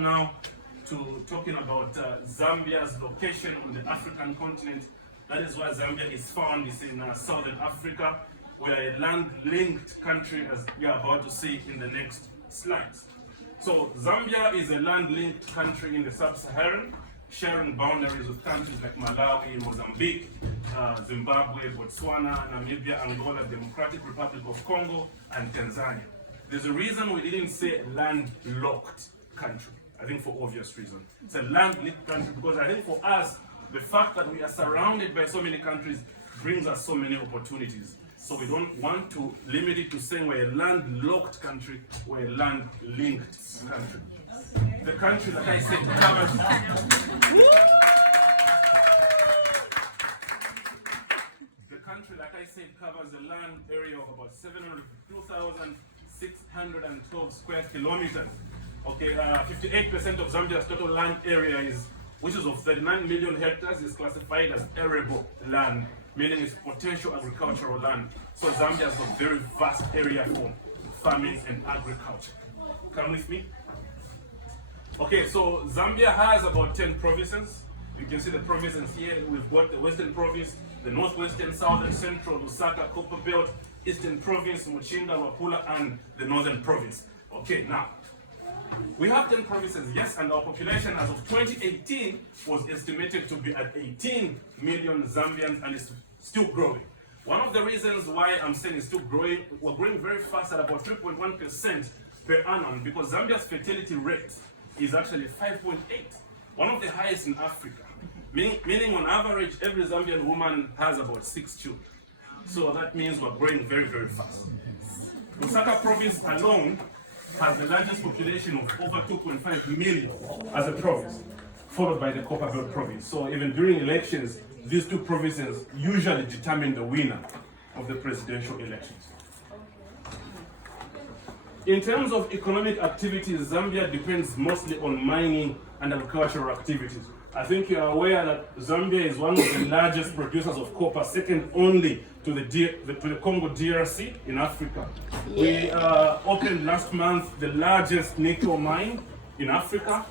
on now to talking about Zambia's location on the African continent. That is where Zambia is found. It's in southern Africa. We are a land-linked country, as we are about to see in the next slides. So Zambia is a land-linked country in the sub-Saharan, sharing boundaries with countries like Malawi, Mozambique, Zimbabwe, Botswana, Namibia, Angola, Democratic Republic of Congo, and Tanzania. There's a reason we didn't say landlocked country, I think for obvious reasons. It's a land-linked country because I think for us, the fact that we are surrounded by so many countries brings us so many opportunities. So we don't want to limit it to saying we're a landlocked country, we're a land-linked country. The country, like I said, covers... The country, like I said, covers a land area of about 702,612 square kilometers. Okay, 58% of Zambia's total land area which is of 39 million hectares, is classified as arable land, meaning it's potential agricultural land. So Zambia has a very vast area for farming and agriculture. Come with me. Okay, so Zambia has about 10 provinces. You can see the provinces here. We've got the Western Province, the Northwestern, Southern, Central, Lusaka, Copperbelt, Eastern Province, Muchinga, Wapula, and the Northern Province. Okay, now, we have 10 provinces, yes, and our population as of 2018 was estimated to be at 18 million Zambians, and it's still growing. One of the reasons why I'm saying it's still growing, we're growing very fast at about 3.1% per annum, because Zambia's fertility rate is actually 5.8, one of the highest in Africa. Meaning on average, every Zambian woman has about 6 children. So that means we're growing very, very fast. Lusaka province alone has the largest population of over 2.5 million as a province, followed by the Copperbelt province. So even during elections, these two provinces usually determine the winner of the presidential elections. In terms of economic activities, Zambia depends mostly on mining and agricultural activities. I think you are aware that Zambia is one of the largest producers of copper, second only to the Congo DRC in Africa. Yeah. We opened last month the largest nickel mine in Africa.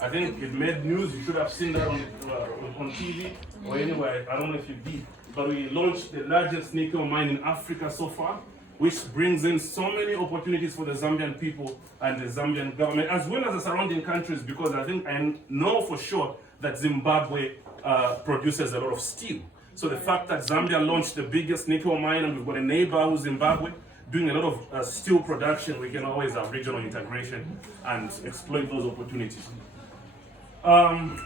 I think it made news. You should have seen that on TV or anywhere. I don't know if you did. But we launched the largest nickel mine in Africa so far, which brings in so many opportunities for the Zambian people and the Zambian government, as well as the surrounding countries, because I know for sure that Zimbabwe produces a lot of steel. So the fact that Zambia launched the biggest nickel mine, and we've got a neighbor who's Zimbabwe doing a lot of steel production, we can always have regional integration and exploit those opportunities. The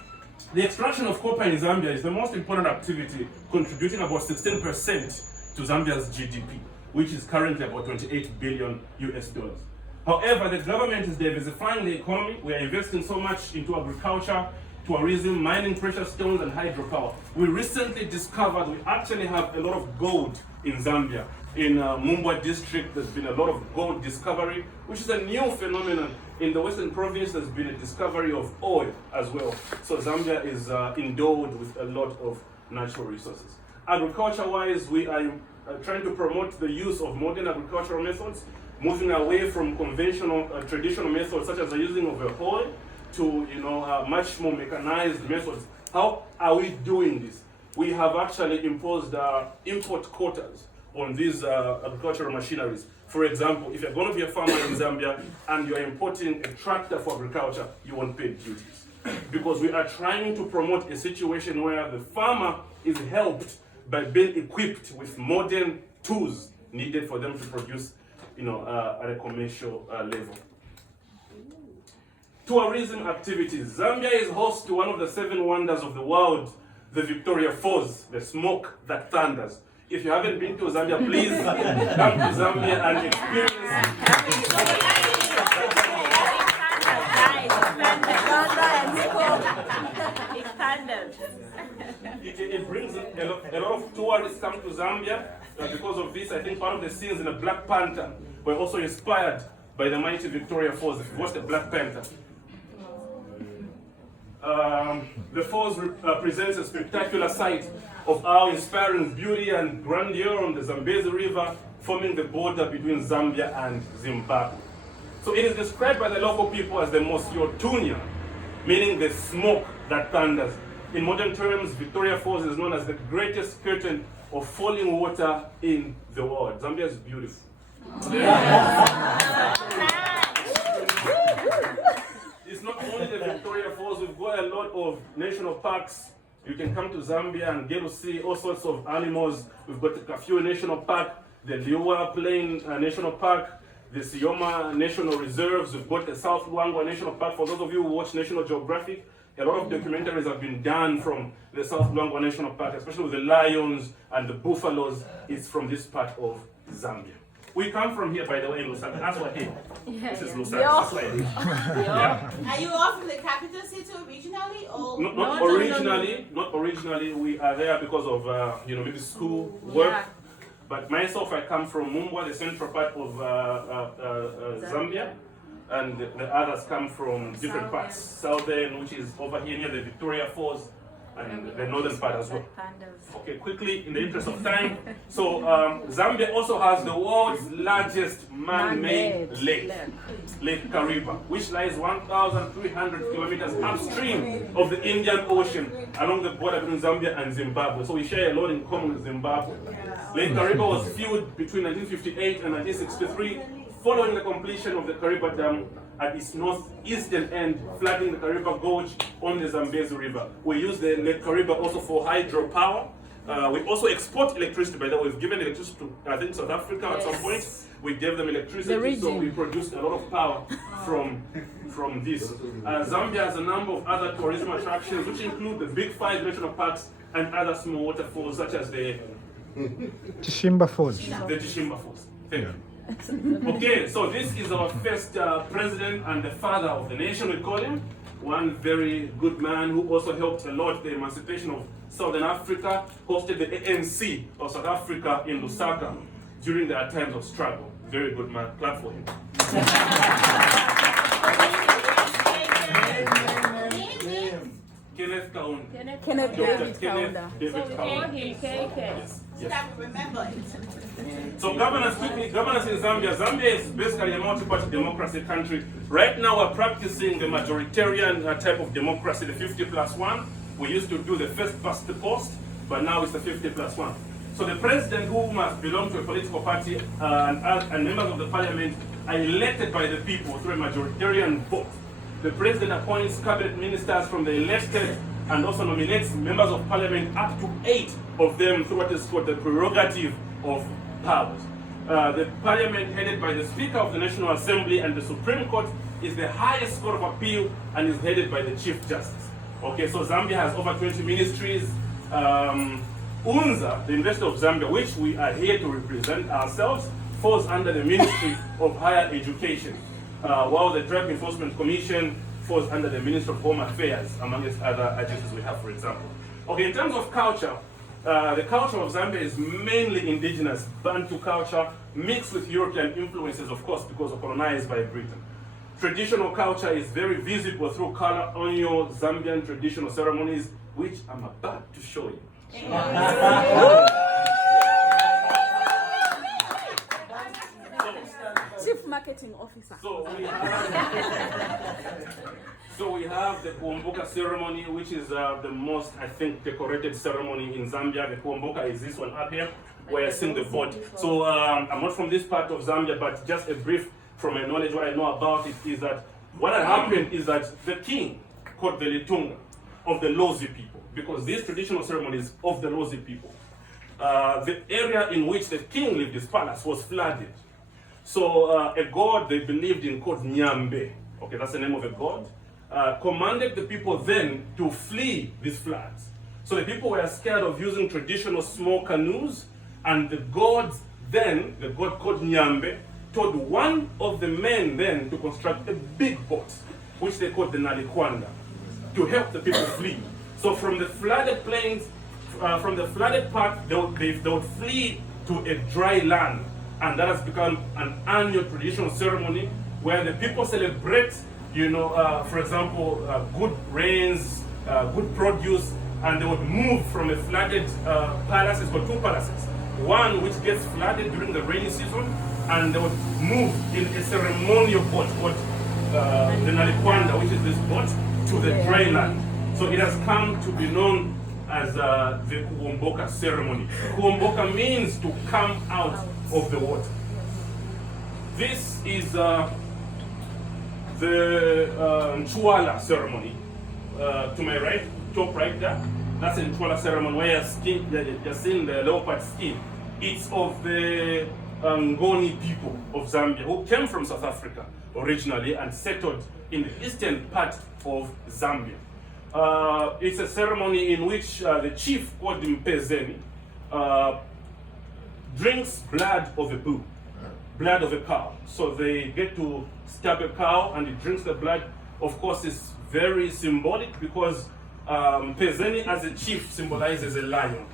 extraction of copper in Zambia is the most important activity, contributing about 16% to Zambia's GDP, which is currently about 28 billion US dollars. However, the government is diversifying the economy. We are investing so much into agriculture, tourism, mining precious stones, and hydropower. We recently discovered we actually have a lot of gold in Zambia. In Mumbwa district, there's been a lot of gold discovery, which is a new phenomenon. In the Western Province, there's been a discovery of oil as well. So Zambia is endowed with a lot of natural resources. Agriculture-wise, we are trying to promote the use of modern agricultural methods, moving away from conventional, traditional methods such as the using of a hoe to much more mechanized methods. How are we doing this? We have actually imposed import quotas on these agricultural machineries. For example, if you're going to be a farmer in Zambia and you're importing a tractor for agriculture, you won't pay duties. Because we are trying to promote a situation where the farmer is helped by being equipped with modern tools needed for them to produce at a commercial level. Tourism activities. Zambia is host to one of the 7 wonders of the world, the Victoria Falls, the smoke that thunders. If you haven't been to Zambia, please come to Zambia and experience it brings a lot of tourists come to Zambia. Because of this, I think part of the scenes in the Black Panther were also inspired by the mighty Victoria Falls. If you watch the Black Panther. The falls presents a spectacular sight of our inspiring beauty and grandeur on the Zambezi River, forming the border between Zambia and Zimbabwe. So it is described by the local people as the Mosiotunya, meaning the smoke that thunders. In modern terms, Victoria Falls is known as the greatest curtain of falling water in the world. Zambia is beautiful. It's not only the Victoria Falls, we've got a lot of national parks. You can come to Zambia and get to see all sorts of animals. We've got the Kafue National Park, the Liuwa Plain National Park, the Sioma National Reserves. We've got the South Luangwa National Park. For those of you who watch National Geographic, a lot of documentaries have been done from the South Luangwa National Park, especially with the lions and the buffaloes. It's from this part of Zambia. We come from here, by the way, in Lusaka. That's what here. This is Lusaka. Yeah. Are you all from the capital city originally, or not originally? No. Not originally. We are there because of maybe school work. Yeah. But myself, I come from Mumbwa, the central part of Zambia, and the others come from different parts. Southern, which is over here near the Victoria Falls, and the northern part as well. Okay, quickly, in the interest of time. So Zambia also has the world's largest man-made lake, Lake Kariba, which lies 1,300 kilometers upstream of the Indian Ocean along the border between Zambia and Zimbabwe. So we share a lot in common with Zimbabwe. Lake Kariba was filled between 1958 and 1963 following the completion of the Kariba Dam at its northeastern end, flooding the Kariba Gorge on the Zambezi River. We use the Lake Kariba also for hydropower. We also export electricity. By the way, we've given electricity to, I think, South Africa at some point. We gave them electricity, so we produced a lot of power from this. Zambia has a number of other tourism attractions, which include the big 5 national parks and other small waterfalls, such as the Tshimba Falls. The Tshimba Falls. Thank you. Okay, so this is our first president and the father of the nation, we call him. One very good man who also helped a lot the emancipation of Southern Africa, hosted the ANC of South Africa in Lusaka during their times of struggle. Very good man. Clap for him. Kenneth Kaunda. Kenneth David Kaunda. Yes. Remember it. So governance quickly. Governance in Zambia. Zambia is basically a multi-party democracy country. Right now we're practicing the majoritarian type of democracy, the 50+1. We used to do the first past the post, but now it's the 50+1. So the president, who must belong to a political party and members of the parliament are elected by the people through a majoritarian vote. The president appoints cabinet ministers from the elected and also nominates members of parliament, up to 8 of them, through what is called the prerogative of powers. The parliament, headed by the Speaker of the National Assembly, and the Supreme Court is the highest court of appeal and is headed by the Chief Justice. Okay, so Zambia has over 20 ministries. UNZA, the University of Zambia, which we are here to represent ourselves, falls under the Ministry of Higher Education, while the Drug Enforcement Commission falls under the Ministry of Home Affairs, amongst other agencies we have, for example. Okay, in terms of culture, the culture of Zambia is mainly indigenous Bantu culture, mixed with European influences, of course, because of colonized by Britain. Traditional culture is very visible through Kala Onyo Zambian traditional ceremonies, which I'm about to show you. Chief Marketing Officer. So we have the Kuomboka ceremony, which is the most, I think, decorated ceremony in Zambia. The Kuomboka is this one up here, where I sing the boat. So I'm not from this part of Zambia, but just a brief from my knowledge, what I know about it is that what had happened is that the king called the Litunga of the Lozi people, because these traditional ceremonies of the Lozi people, the area in which the king lived, his palace, was flooded. So a god they believed in called Nyambe, okay, that's the name of a god, commanded the people then to flee these floods. So the people were scared of using traditional small canoes, and the gods then, the god called Nyambe, told one of the men then to construct a big boat, which they called the Nalikwanda, to help the people flee. So from the flooded plains, from the flooded part, they would flee to a dry land. And that has become an annual traditional ceremony where the people celebrate, for example, good rains, good produce, and they would move from a flooded palace. It's got 2 palaces. One which gets flooded during the rainy season, and they would move in a ceremonial boat called the Nalikwanda, which is this boat, to the dry land. So it has come to be known as the Kuomboka ceremony. Kuomboka means to come out of the water. This is the Nchuala ceremony. To my right, top right there, that's a Nchuala ceremony where you're seeing the leopard skin. It's of the Ngoni people of Zambia who came from South Africa originally and settled in the eastern part of Zambia. It's a ceremony in which the chief, called Mpezeni, drinks blood of a bull, blood of a cow. So they get to stab a cow and he drinks the blood. Of course, it's very symbolic because Mpezeni as a chief symbolizes a lion.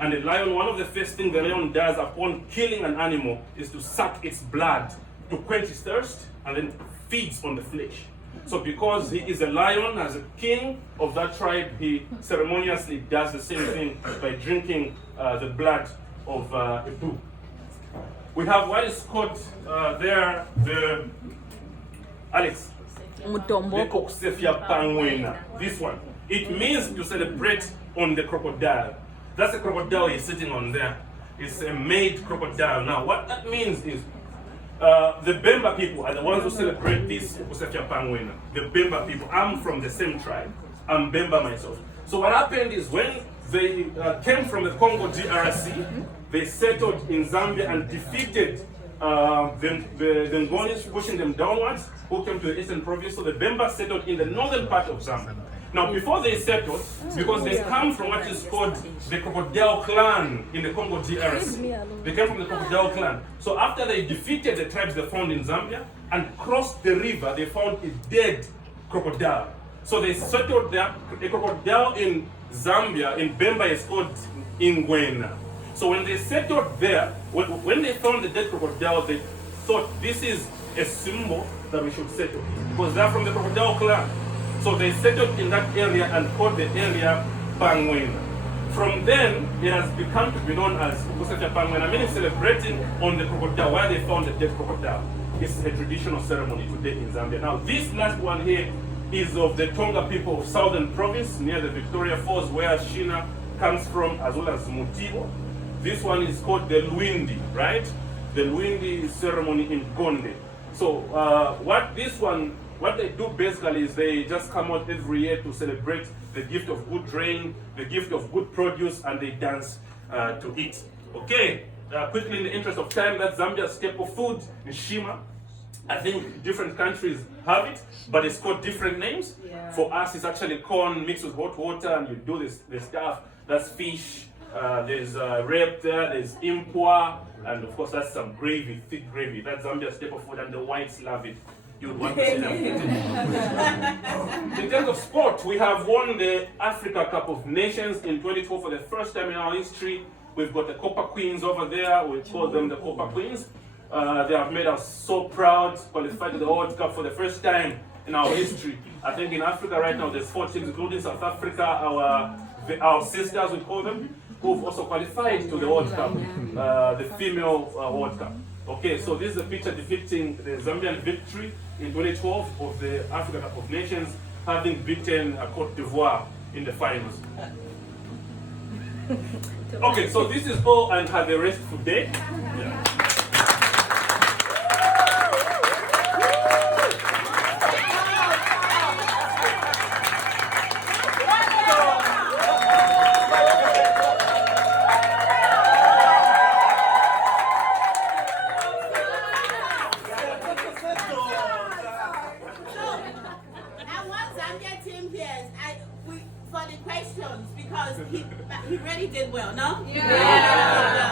And a lion, one of the first things the lion does upon killing an animal is to suck its blood to quench its thirst and then feeds on the flesh. So because he is a lion, as a king of that tribe, he ceremoniously does the same thing by drinking the blood of a bull. We have what is called the Alex, this one. It means to celebrate on the crocodile. That's the crocodile he's sitting on there. It's a made crocodile. Now, what that means is the Bemba people are the ones who celebrate this Kusefia Pangwena. The Bemba people. I'm from the same tribe. I'm Bemba myself. So what happened is when they came from the Congo DRC, they settled in Zambia and defeated the Ngonis, pushing them downwards, who came to the eastern province. So the Bemba settled in the northern part of Zambia. Now, before they settled, because they come from what is called the Crocodile clan in the Congo DRC. They came from the Crocodile clan. So after they defeated the tribes they found in Zambia and crossed the river, they found a dead crocodile. So they settled there. A crocodile in Zambia, in Bemba, is called Ingwena. So when they settled there, when they found the dead crocodile, they thought this is a symbol that we should settle because they're from the Crocodile clan. So they settled in that area and called the area Pangwena. From then, it has become to be known as Kusefia Pangwena, meaning celebrating on the crocodile, where they found the dead crocodile. It's a traditional ceremony today in Zambia. Now, this last one here is of the Tonga people of Southern Province, near the Victoria Falls, where Shina comes from, as well as Mutibo. This one is called the Luindi, right? The Luindi ceremony in Gonde. So, what they do basically is they just come out every year to celebrate the gift of good rain, the gift of good produce, and they dance to eat. Okay, quickly in the interest of time, that's Zambia's staple food, Nshima. I think different countries have it, but it's called different names. Yeah. For us, it's actually corn mixed with hot water, and you do this stuff. That's fish. There's rape there. There's impua, and of course that's some gravy, thick gravy. That's Zambia's staple food, and the whites love it. You would want to see them. In terms of sport, we have won the Africa Cup of Nations in 2012 for the first time in our history. We've got the Copper Queens over there. We call them the Copper Queens. They have made us so proud, qualified to the World Cup for the first time in our history. I think in Africa right now there's 4 teams, including South Africa, our sisters, we call them, who've also qualified to the World Cup, the female World Cup. Okay, so this is a picture depicting the Zambian victory in 2012 of the Africa Cup of Nations, having beaten Cote d'Ivoire in the finals. Okay, so this is all and have a restful day. Yeah. For the questions, because he really did well, no? Yeah.